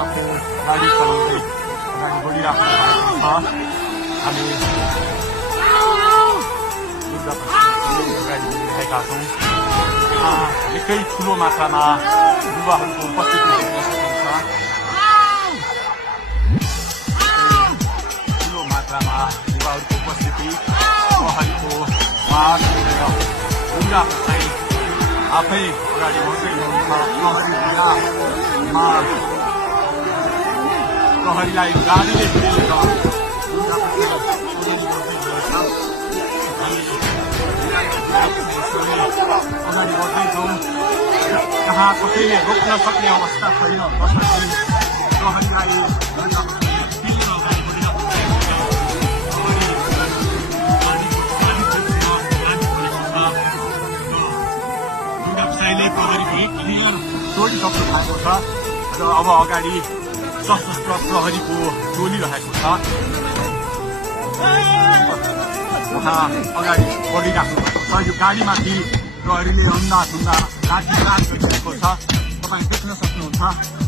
आफू गाडी चलाउँदै अगाडि बढिराख्नु भएको छ। हामी गाडी बढिरहेका छौँ। निकै ठुलो मात्रामा युवाहरूको उपस्थिति देख्न सकिन्छ। ठुलो मात्रामा युवाहरूको उपस्थिति प्रहरीको माग लिएर गुन्डाहरू चाहिँ आफै अगाडि बढ्दै हुनुहुन्छ। प्रहरीलाई गाडीले हिँडेर अगाडि बढ्दैछौँ। कहाँ कसैले रोक्न सक्ने अवस्था छैन। कसरी प्रहरीलाई व्यवसायले प्रहरीको क्लियर तोडिसक्नु भएको छ र अब अगाडि सशस्त्र प्रहरीको टोली रहेको छ। उहाँ अगाडि बढिराख्नु भएको छ। यो गाडीमाथि प्रहरीले अन्धाधुन्दा लाठीचार्ज गरिरहेको छ। तपाईँ देख्न सक्नुहुन्छ।